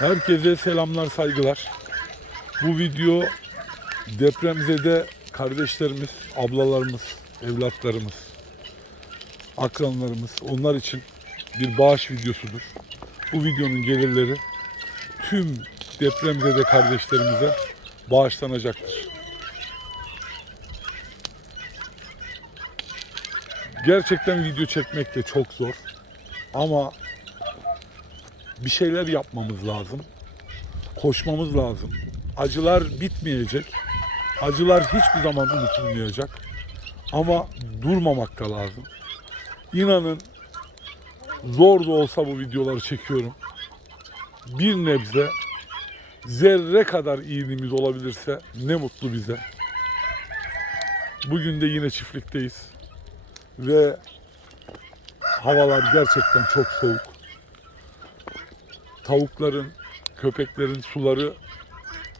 Herkese selamlar, saygılar. Bu video depremzede kardeşlerimiz, ablalarımız, evlatlarımız, akranlarımız onlar için bir bağış videosudur. Bu videonun gelirleri tüm depremzede kardeşlerimize bağışlanacaktır. Gerçekten video çekmek de çok zor. Ama bir şeyler yapmamız lazım. Koşmamız lazım. Acılar bitmeyecek. Acılar hiçbir zaman unutulmayacak. Ama durmamak da lazım. İnanın zor da olsa bu videoları çekiyorum. Bir nebze zerre kadar iyiliğimiz olabilirse ne mutlu bize. Bugün de yine çiftlikteyiz. Ve havalar gerçekten çok soğuk tavukların, köpeklerin suları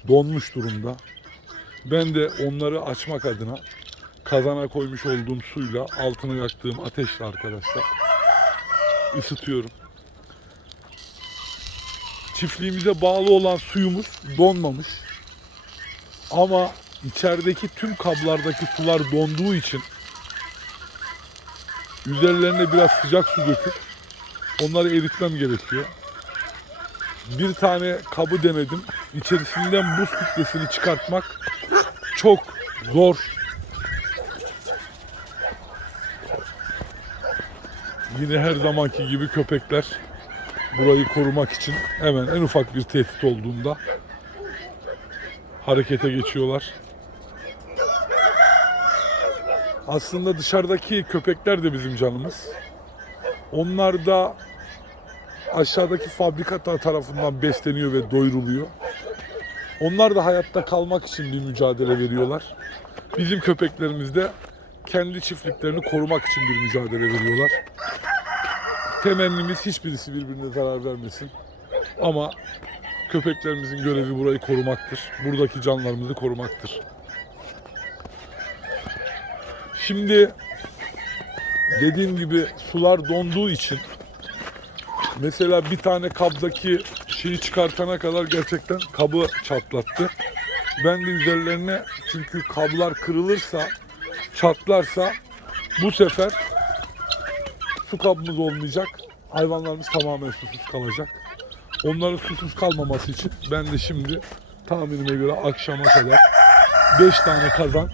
donmuş durumda. Ben de onları açmak adına kazana koymuş olduğum suyla altına yaktığım ateşle arkadaşlar ısıtıyorum. Çiftliğimize bağlı olan suyumuz donmamış. Ama içerideki tüm kablardaki sular donduğu için üzerlerine biraz sıcak su döküp onları eritmem gerekiyor bir tane kabı denedim. İçerisinden buz kütlesini çıkartmak çok zor. Yine her zamanki gibi köpekler burayı korumak için hemen en ufak bir tehdit olduğunda harekete geçiyorlar. Aslında dışarıdaki köpekler de bizim canımız. Onlar da aşağıdaki fabrika ta- tarafından besleniyor ve doyuruluyor. Onlar da hayatta kalmak için bir mücadele veriyorlar. Bizim köpeklerimiz de kendi çiftliklerini korumak için bir mücadele veriyorlar. Temennimiz hiçbirisi birbirine zarar vermesin. Ama köpeklerimizin görevi burayı korumaktır. Buradaki canlarımızı korumaktır. Şimdi dediğim gibi sular donduğu için Mesela bir tane kabdaki şeyi çıkartana kadar gerçekten kabı çatlattı. Ben de üzerlerine çünkü kablar kırılırsa, çatlarsa bu sefer su kabımız olmayacak. Hayvanlarımız tamamen susuz kalacak. Onların susuz kalmaması için ben de şimdi tahminime göre akşama kadar 5 tane kazan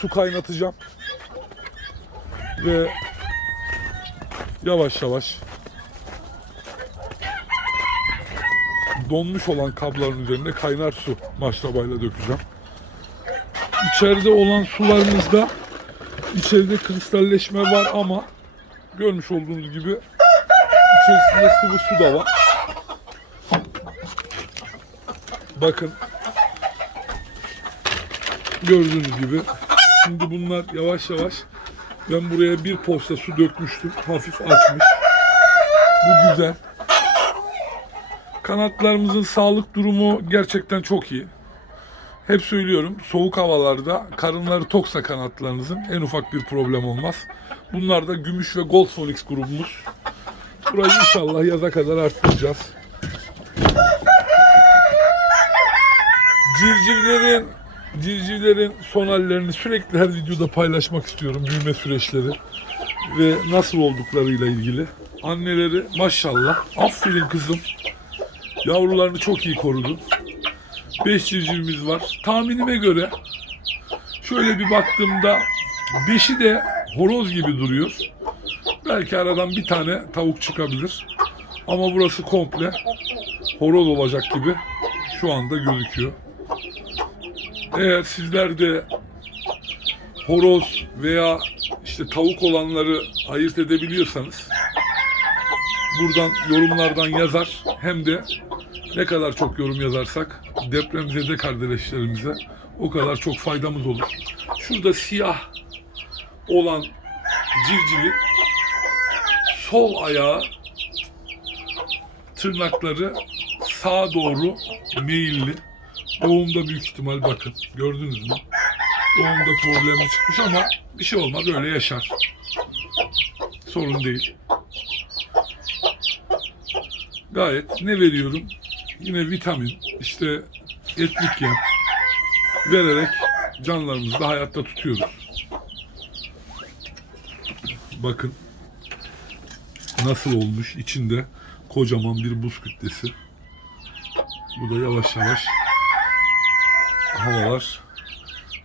su kaynatacağım. Ve yavaş yavaş donmuş olan kabların üzerine kaynar su maşrabayla dökeceğim. İçeride olan sularımızda içeride kristalleşme var ama görmüş olduğunuz gibi içerisinde sıvı su da var. Bakın gördüğünüz gibi şimdi bunlar yavaş yavaş ben buraya bir posta su dökmüştüm. Hafif açmış. Bu güzel. Kanatlarımızın sağlık durumu gerçekten çok iyi. Hep söylüyorum soğuk havalarda karınları toksa kanatlarınızın en ufak bir problem olmaz. Bunlar da Gümüş ve Gold Phoenix grubumuz. Burayı inşallah yaza kadar arttıracağız. Civcivlerin civcivlerin son hallerini sürekli her videoda paylaşmak istiyorum. Büyüme süreçleri ve nasıl olduklarıyla ilgili. Anneleri maşallah aferin kızım Yavrularını çok iyi korudu. 5 civcivimiz var. Tahminime göre şöyle bir baktığımda 5'i de horoz gibi duruyor. Belki aradan bir tane tavuk çıkabilir. Ama burası komple horoz olacak gibi şu anda gözüküyor. Eğer sizler de horoz veya işte tavuk olanları ayırt edebiliyorsanız buradan yorumlardan yazar hem de ne kadar çok yorum yazarsak depremzede kardeşlerimize o kadar çok faydamız olur. Şurada siyah olan civcivi sol ayağı tırnakları sağa doğru meyilli. Doğumda büyük ihtimal bakın gördünüz mü? Doğumda problemi çıkmış ama bir şey olmaz öyle yaşar. Sorun değil. Gayet ne veriyorum? Yine vitamin, işte etlik yem vererek canlarımızı da hayatta tutuyoruz. Bakın nasıl olmuş içinde kocaman bir buz kütlesi. Bu da yavaş yavaş havalar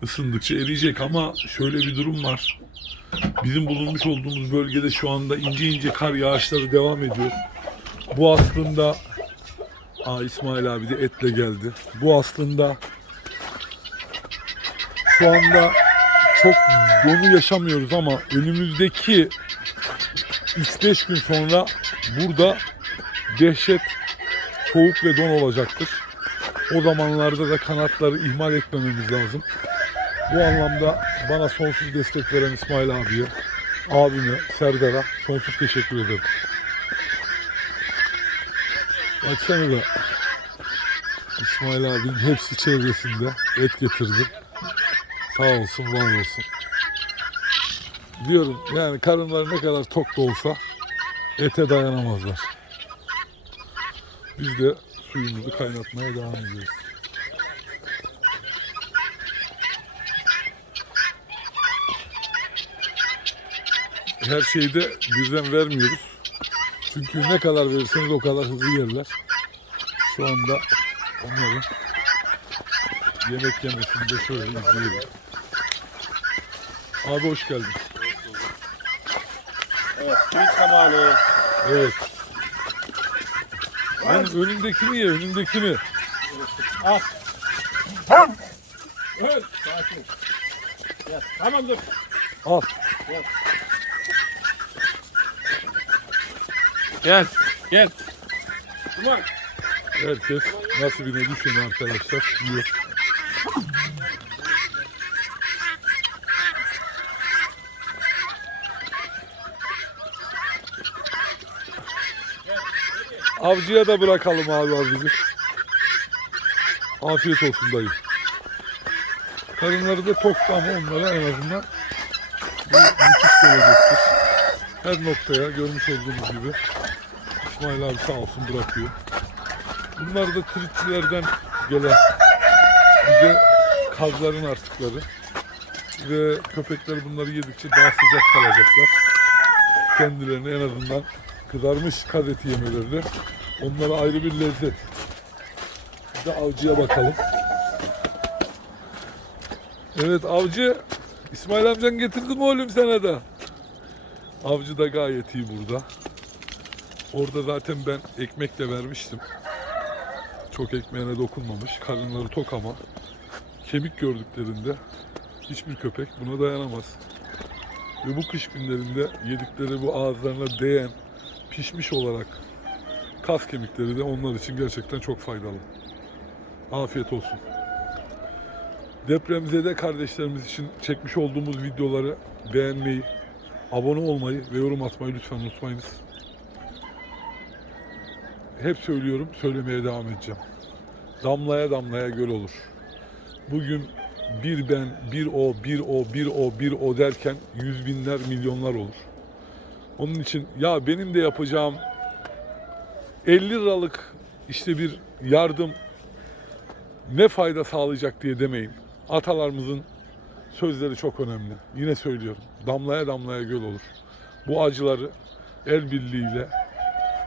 ısındıkça eriyecek ama şöyle bir durum var. Bizim bulunmuş olduğumuz bölgede şu anda ince ince kar yağışları devam ediyor. Bu aslında Aa, İsmail abi de etle geldi. Bu aslında şu anda çok donu yaşamıyoruz ama önümüzdeki 3-5 gün sonra burada dehşet soğuk ve don olacaktır. O zamanlarda da kanatları ihmal etmememiz lazım. Bu anlamda bana sonsuz destek veren İsmail abiye, abime, Serdar'a sonsuz teşekkür ederim. Baksana da İsmail abinin hepsi çevresinde et getirdi. Sağ olsun, var olsun. Diyorum yani karınları ne kadar tok da olsa ete dayanamazlar. Biz de suyumuzu kaynatmaya devam ediyoruz. Her şeyi de birden vermiyoruz. Çünkü ne kadar verirseniz o kadar hızlı yerler. Şu anda onların yemek yemesini de şöyle izleyelim. Abi hoş geldin. Evet, suyu zamanı. Evet. Lan önündekini ye, önündekini. Al. Evet. Sakin. Gel. Tamam dur. Al. Gel. Gel. Tamam. Herkes nasibine düşeni arkadaşlar yiyor. Avcıya da bırakalım abi azıcık. Afiyet olsun dayı. Karınları da toktu ama onlara en azından müthiş gelecektir. Her noktaya görmüş olduğunuz gibi İsmail abi sağ olsun bırakıyor. Bunlar da tritçilerden gelen bize kazların artıkları. Ve köpekler bunları yedikçe daha sıcak kalacaklar. Kendilerine en azından kızarmış kaz eti yemeleri onlara ayrı bir lezzet. Bir de avcıya bakalım. Evet avcı. İsmail amcan getirdi mi oğlum sana da? Avcı da gayet iyi burada. Orada zaten ben ekmekle vermiştim. Çok ekmeğine dokunmamış. Karınları tok ama kemik gördüklerinde hiçbir köpek buna dayanamaz. Ve bu kış günlerinde yedikleri bu ağızlarına değen pişmiş olarak kas kemikleri de onlar için gerçekten çok faydalı. Afiyet olsun. Depremzede kardeşlerimiz için çekmiş olduğumuz videoları beğenmeyi, abone olmayı ve yorum atmayı lütfen unutmayınız. Hep söylüyorum, söylemeye devam edeceğim. Damlaya damlaya göl olur. Bugün bir ben, bir o, bir o, bir o, bir o derken yüz binler, milyonlar olur. Onun için ya benim de yapacağım 50 liralık işte bir yardım ne fayda sağlayacak diye demeyin. Atalarımızın sözleri çok önemli. Yine söylüyorum. Damlaya damlaya göl olur. Bu acıları el birliğiyle,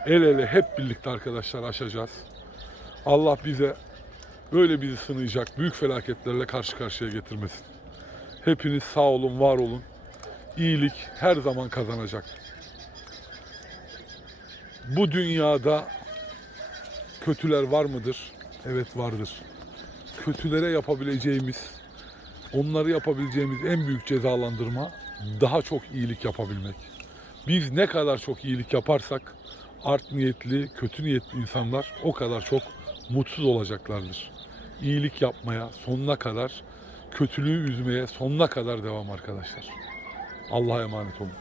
el ele hep birlikte arkadaşlar aşacağız. Allah bize böyle bizi sınayacak büyük felaketlerle karşı karşıya getirmesin. Hepiniz sağ olun, var olun. İyilik her zaman kazanacak. Bu dünyada kötüler var mıdır? Evet vardır. Kötülere yapabileceğimiz, onları yapabileceğimiz en büyük cezalandırma daha çok iyilik yapabilmek. Biz ne kadar çok iyilik yaparsak art niyetli, kötü niyetli insanlar o kadar çok mutsuz olacaklardır. İyilik yapmaya sonuna kadar, kötülüğü üzmeye sonuna kadar devam arkadaşlar. Allah'a emanet olun.